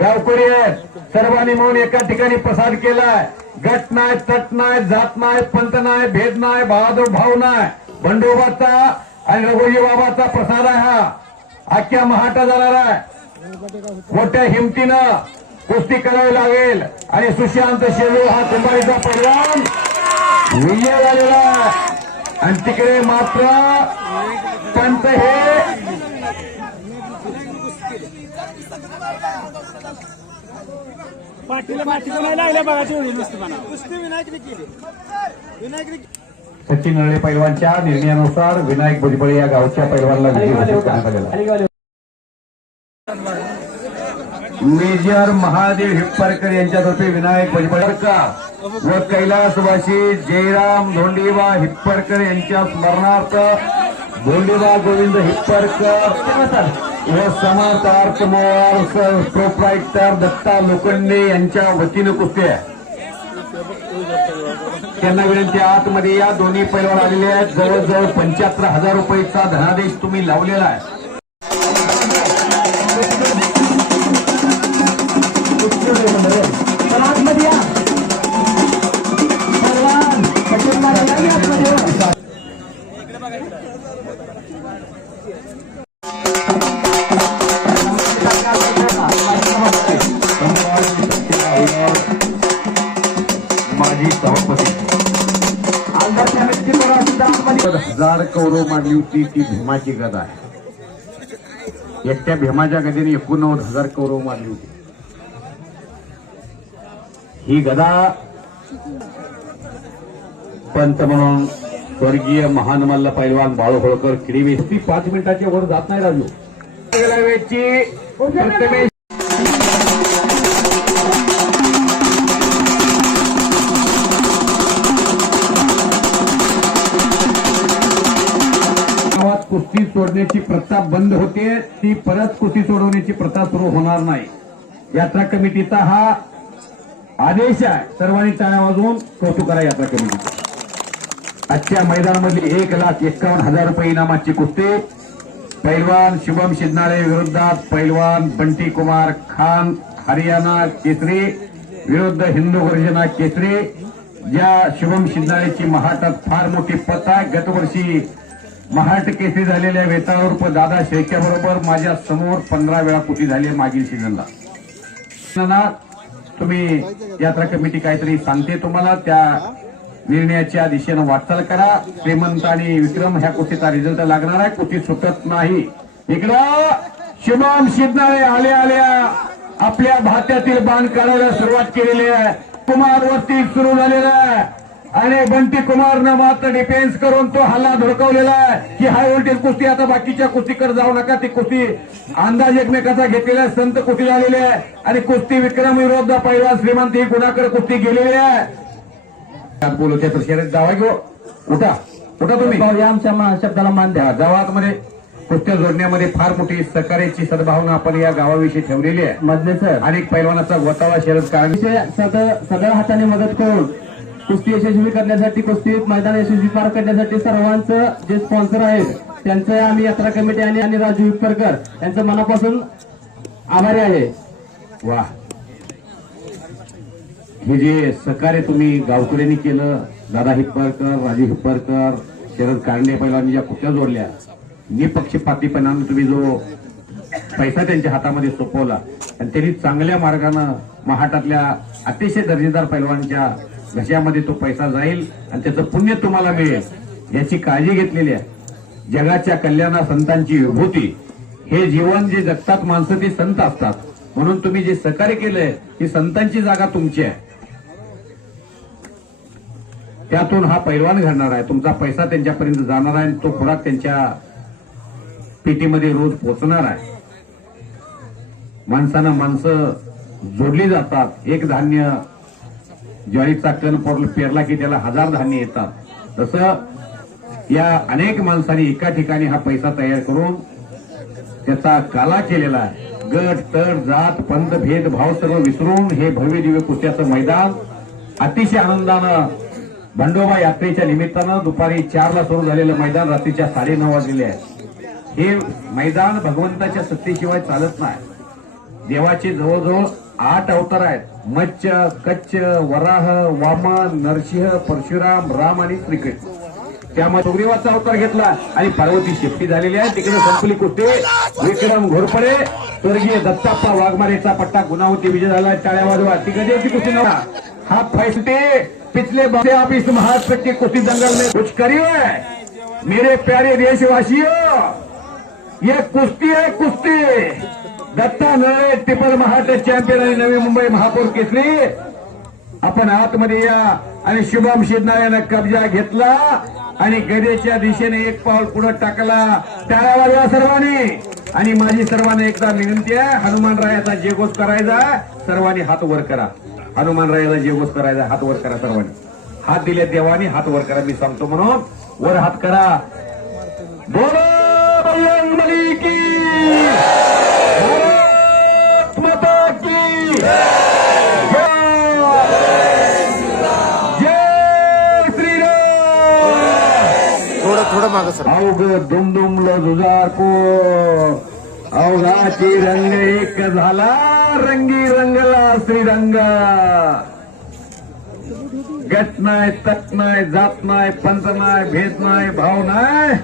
गावकरी आहेत. सर्वांनी मिळून एका ठिकाणी प्रसाद केलाय. गट नाही, तट नाही, जात नाही, पंत नाही, भेद नाही, बहादूर भाव नाही. बंडोबाचा आणि रघुजी बाबाचा प्रसाद आहे हा. अख्ख्या महाटा जाणार आहे. मोठ्या हिमतीनं कुस्ती करावी लागेल आणि सुशांत शेजू हा कुंभारीचा पैलवान विजय झालेला आहे. आणि तिकडे मात्र पंत हे सचिन नरळे पैलवानच्या निर्णयानुसार विनायक भुजबळे या गावच्या पैलवानला विजय घोषित करण्यात आलेला. मेजर महादेव हिप्परकर यांच्यातर्फे विनायक भुजबळकर व कैलासवासी जयराम धोंडीबा हिप्परकर यांच्या स्मरणार्थ धोंडीबा गोविंद हिप्परकर व समर्थ आर्तमोर प्रोप्रायटर दत्ता लोखंडे यांच्या वतीनं कुस्ती आहे. त्यांना विनंती आतमध्ये या. दोन्ही पैलवान आलेले आहेत. जवळजवळ 75,000 रुपयेचा धनादेश तुम्ही लावलेला आहे. माजी सभापती 1000 कौरव मांडली होती ती भीमाची गदा आहे. एकट्या भीमाच्या गदेने 89,000 कौरव मांडली होती. ही गदा पंत म्हणून स्वर्गीय महान मल्ल पैलवान बाळू होळकर किडीवी 5 मिनिटाच्या वर जात नाही. राजू प्रथमेश कुस्ती सोडण्याची प्रथा बंद होते. ती परत कुस्ती सोडवण्याची प्रथा सुरू होणार नाही. यात्रा कमिटीचा हा आदेश आहे. सर्वांनी टाळ्या वाजवून कौतुक करा यात्रा कमिटीचं. आजच्या मैदानामधली 1,51,000 रुपये इनामाची कुस्ती पैलवान शुभम शिंदे विरोधात पैलवान बंटी कुमार खान हरियाणा केसरी विरुद्ध हिंदू गर्जना केसरी. ज्या शुभम शिंदेची महाटात फार मोठी पत आहे. गतवर्षी महाट केसरी झालेल्या वेताळ उर्फ दादा शेळक्या बरोबर माझ्या समोर 15 वेळा कुस्ती झाली मागील सीझनला. तुम्ही यात्रा कमिटी काहीतरी सांगते तुम्हाला, त्या निर्णयाच्या दिशेनं वाटचाल करा. श्रीमंत आणि विक्रम ह्या कुस्तीचा रिझल्ट लागणार आहे. कुस्ती सुटत नाही. इकडं शुभम शिंदे आल्या आपल्या भात्यातील बाण काढायला सुरुवात केलेली आहे. कुमार वरती सुरू झालेला आहे आणि बंटी कुमारनं मात्र डिफेन्स करून तो हल्ला धडकवलेला आहे की हाय व्होल्टेज कुस्ती. आता बाकीच्या कुस्तीकडे जाऊ नका. ती कुस्ती अंदाज एकमेकाचा घेतलेला आहे. संत कुस्ती झालेली आहे आणि कुस्ती विक्रम विरुद्ध पैलवान श्रीमंत ही गुणाकडे कुस्ती गेलेली आहे. बोलू त्या तर शर्यत जावा घेऊ. उठा तुम्ही. आमच्या शब्दाला मान द्या. गावामध्ये कुस्त्या जोडण्यामध्ये फार मोठी सहकार्याची सद्भावना आपण या गावाविषयी ठेवलेली आहे. मधले सर अनेक पैलवानाचा गोतावा शर्यत कारण सगळ्या हाताने मदत करून कुस्ती यशस्वी करण्यासाठी, कुस्ती मैदान यशस्वी पार करण्यासाठी सर्वांचं जे स्पॉन्सर आहेत त्यांचं आम्ही यात्रा कमिटी आणि राजू हिप्परकर यांचं मनापासून आभारी आहे. वा, हे जे सहकार्य तुम्ही गावकऱ्यांनी केलं, दादा हिप्परकर, राजू हिप्परकर, शरद कारंडे पैलवानी ज्या कुस्त्या जोडल्या, निपक्षपातीपणानं तुम्ही जो पैसा त्यांच्या हातामध्ये सोपवला आणि त्यांनी चांगल्या मार्गानं महाटातल्या अतिशय दर्जेदार पैलवानच्या घशामध्ये तो पैसा जाईल आणि त्याचं पुण्य तुम्हाला मिळेल याची काळजी घेतलेली आहे. जगाच्या कल्याणा संतांची विभूती. हे जीवन जे जगतात माणसं ते संत असतात. म्हणून तुम्ही जे सहकार्य केलंय ही संतांची जागा तुमची आहे. त्यातून हा पैलवान घडणार आहे. तुमचा पैसा त्यांच्यापर्यंत जाणार आहे आणि तो खुराक त्यांच्या पेटीमध्ये रोज पोचणार आहे. माणसं जोडली जातात. एक धान्य ज्वारीचा कण पेरला की त्याला 1000 धान्य येतात. तसं या अनेक माणसांनी एका ठिकाणी हा पैसा तयार करून त्याचा काला केलेला आहे. गट तट जात पंथ भेदभाव सर्व विसरून हे भव्य दिव्य कुस्त्याचं मैदान अतिशय आनंदानं भंडोबा यात्रेच्या निमित्तानं दुपारी 4ला सुरू झालेलं मैदान रात्रीच्या 9:30 वाजलेले आहे. हे मैदान भगवंताच्या सत्तेशिवाय चालत नाही. देवाचे जवळजवळ 8 अवतार आहेत. मच्छ, कच्छ, वराह, वामन, नरसिंह, परशुराम, राम आणि श्रीकृष्ण. त्यामध्ये सुग्रीवाचा अवतार घेतला आणि पार्वती शेपटी झालेली आहे. तिकडे संपली कुस्ती. विक्रम घोरपडे, स्वर्गीय दत्ताप्पा वाघमारेचा पट्टा गुणावती विजय झाला. टाळ्या वाजवा. तिकडे याची कुस्ती नव्हा. हा फैसले पिछले बड़े आप इस महाराष्ट्र के कुश्ती दंगल में कुछ करिए. मेरे प्यारे देशवासियों, ये कुस्ती है कुस्ती. दत्ता नळे ट्रिपल महाराष्ट्र चॅम्पियन आणि नवी मुंबई महापौर केसरी. आपण आतमध्ये या आणि शुभम शिंदे यानं कब्जा घेतला आणि गदेच्या दिशेने एक पाऊल पुढे टाकला. टाळ्या वाजवा सर्वांनी. आणि माझी सर्वांना एकदा विनंती आहे, हनुमानरायाचा जयघोष करायचा. सर्वांनी हात वर करा. हनुमानरायाचा जयघोष करायचा. हात वर करा सर्वांनी. हात दिले देवानी, हात वर करा. मी सांगतो म्हणून वर हात करा. बोलो बजरंग बली की, भारत माता की जय श्रीराम. थोडं मागं सर. अवघ दुमदुमलं जुजार को अवघाची रंग एक झाला. रंगी रंगला श्रीरंग. गट नाही, तट नाही, जात नाही, पंथ नाही, भेद नाही, भाव नाही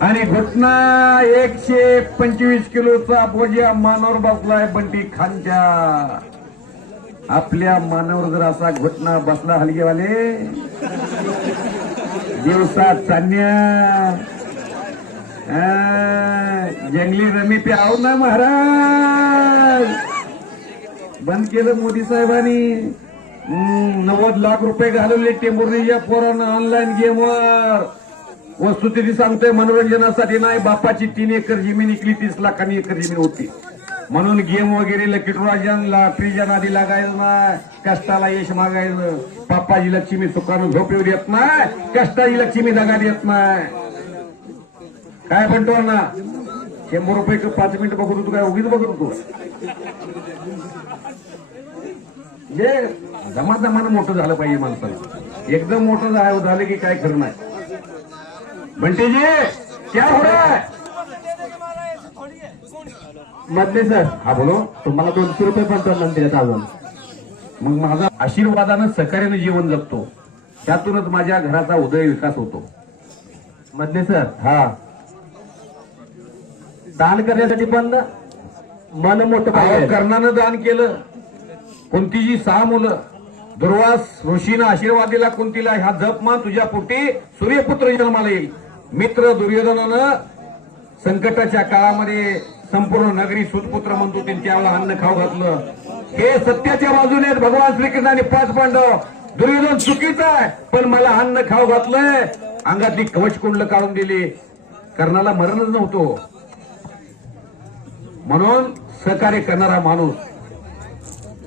आणि घुटना 125 किलोचा बोजा मानावर बसलाय बंटी खानच्या. आपल्या मानावर जर असा घुटना बसला हलगेवाले, दिवसात चान्या जंगली रमी पे आहो ना महाराज. बंद केलं मोदी साहेबांनी. 90 लाख रुपये घालवले टेंभुर्णीच्या पोरांना ऑनलाईन गेमवर. वस्तुस्थिती सांगतोय, मनोरंजनासाठी नाही. बापाची 3 एकर जमीन विकली, 30 लाखांनी एकर जमीन होती. म्हणून गेम वगैरे लकीटराजांना फ्रीच्या नादी लागायचं नाही. कष्टाला यश मागायचं. बापाची लक्ष्मी सुखानं झोप येऊ देत नाही. कष्टाची लक्ष्मी दगा देत नाही. काय म्हणतो ना, 100 रुपये 5 मिनिटं बघत होतो काय? उगीच बघत होतो. म्हणजे जमाजमानं मोठं झालं पाहिजे माणसाला. एकदम मोठं झालं की काय खरं नाही. बंटीजी क्या हो रहा है? मधले सर हा बोलो. तुम्हाला 200 रुपये पंचावन्न दिलेत अजून. मग माझा आशीर्वादानं सहकार्यानं जीवन जगतो, त्यातूनच माझ्या घराचा उदय विकास होतो. मधले सर हा दान करण्यासाठी पण मन मोठं पाहिजे. कर्णानं दान केलं. कुंतीची 6 मुलं. दुर्वास ऋषीनं आशीर्वाद दिला कुंतीला, ह्या जपमा तुझ्या पोटी सूर्यपुत्र जन्माला येईल. मित्र दुर्योधनानं संकटाच्या काळामध्ये संपूर्ण नगरी सुतपुत्र म्हणतो त्यांच्यावर अन्न खाऊ घातलं. हे सत्याच्या बाजूने आहेत भगवान श्रीकृष्ण आणि 5 पांडव. दुर्योधन चुकीचा आहे, पण मला अन्न खाऊ घातलंय. अंगातली कवच कुंडलं काढून दिली. कर्णाला मरणच नव्हतो, म्हणून सहकार्य करणारा माणूस,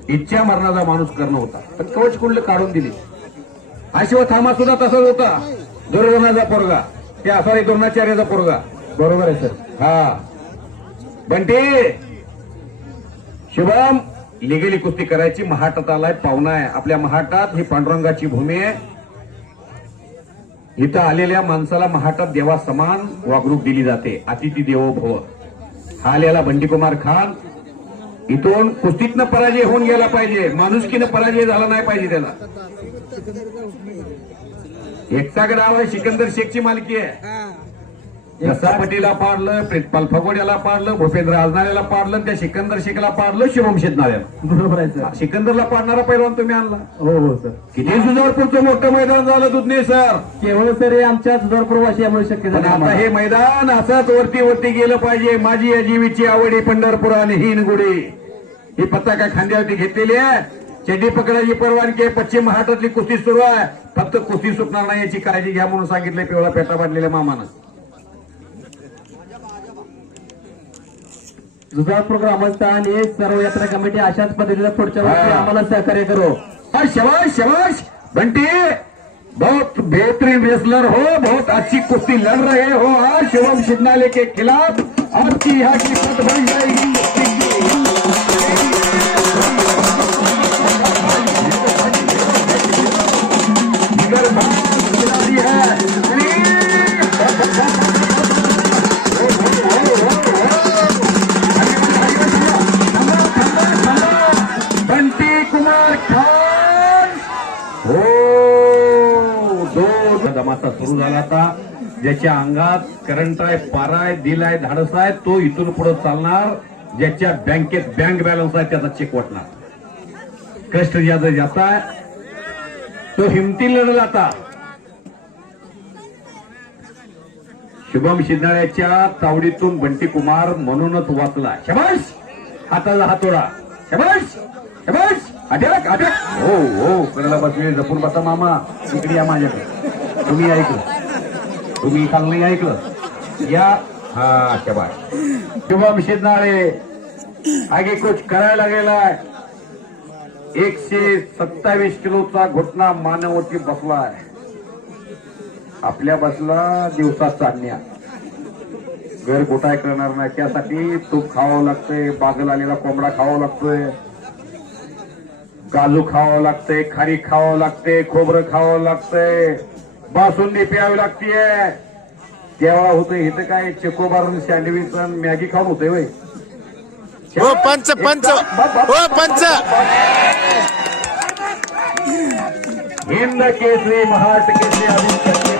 इच्छा मरणाचा माणूस करणं होता, पण कवच कुंडलं काढून दिली. अश्वत्थामा सुद्धा तसाच होता. दुर्योधनाचा पोरगा, त्या सॉरी द्रोणाचार्याचा पोरगा. बरोबर आहे सर. हा बंटी शुभम लिगली कुस्ती करायची. महाटात आलाय, पाहुणा आहे आपल्या महाटात. ही पांडुरंगाची भूमी आहे. इथं आलेल्या माणसाला महाटात देवा समान वागणूक दिली जाते. अतिथी देवो भव. हा आलेला बंटी कुमार खान इथून कुस्तीतनं पराजय होऊन गेला पाहिजे, माणुसकीनं पराजय झाला नाही पाहिजे. त्याला एकचा गाव आहे, सिकंदर शेखची मालकी आहे. जसा पटीला पाडलं, प्रितपाल फगोड्याला पाडलं, भूपेंद्र आजनाऱ्याला पाडलं, त्या सिकंदर शेखला पाडलं, शुभम शेतनाऱ्याला. बरोबर आहे सर. सिकंदरला पाडणारा पैलवान तुम्ही आणला. हो हो सर. किती सुजावरपूरचं मोठं मैदान झालं दुधने सर. केवळ सर हे आमच्या सुधारपूर्वाशी यामुळे शक्य पण झालं आता आम्हाला. हे मैदान असंच वरती वरती गेलं पाहिजे. माझी या जीवीची आवडी पंढरपूर आणि हिनगुडी. ही पताका खांद्यावरती घेतलेली आहे. चेंडी पकडायची परवानगी आहे. पश्चिम महाराष्ट्रातली कुस्ती सुरू आहे. फक्त कुस्ती सुटणार नाही याची काळजी घ्या म्हणून सांगितलंय पिवळा पेटा बांधलेल्या मामानं. जुजापूर ग्रामस्थ आणि सर्व यात्रा कमिटी अशाच पद्धतीने पुढच्या वर्षी हा. आम्हाला सहकार्य करो. शाबाश शाबाश बंटी, बहुत बेहतरीन रेसलर हो, बहुत अच्छी कुश्ती लड़ रहे हो आज शुभम शिंदे के खिलाफ. आपकी यहाँ की पद बन जाएगी. जिगर खिलाड़ी है. बंटी कुमार खान हो. दमाचा सुरू झाला आता. ज्याच्या अंगात करंट आहे, पारा आहे, दिल आहे, धाडस आहे, तो इथून पुढे चालणार. ज्याच्या बँकेत बँक बॅलन्स आहे त्याचा चेक वाटणार. कष्ट ज्याचा जाता आहे तो हिमती लढला. आता शुभम शिंदाळ्याच्या तावडीतून बंटी कुमार म्हणूनच वाचला. शबाश, हाताचा हातोडा. शबाश शबाश. Attack attack. हो हो करायला बसले. जपून बसा मामा. इकडे या माझ्याकडे. तुम्ही ऐकलं, तुम्ही काल नाही ऐकलं. या हा शबाश. शुभम शिंदाळे आगे कुछ करायला गेलाय. 127 किलोचा घुटना मानवती बसलाय. आपल्या बसला दिवसात चालण्या. घर गोटाय करणार नाही, त्यासाठी तूप खावं लागतंय, बागल आलेला कोंबडा खावा लागतोय, काजू खावं लागतंय, खारी खावं लागते, खोबरं खावं लागतंय, बासुंदी प्यावी लागतीये. तेव्हा होतं इथं काय चकोबार सँडविच मॅगी खाऊन होते वय. हो पंच पंच हो पंच. हिंद केसरी महाराष्ट्र केसरी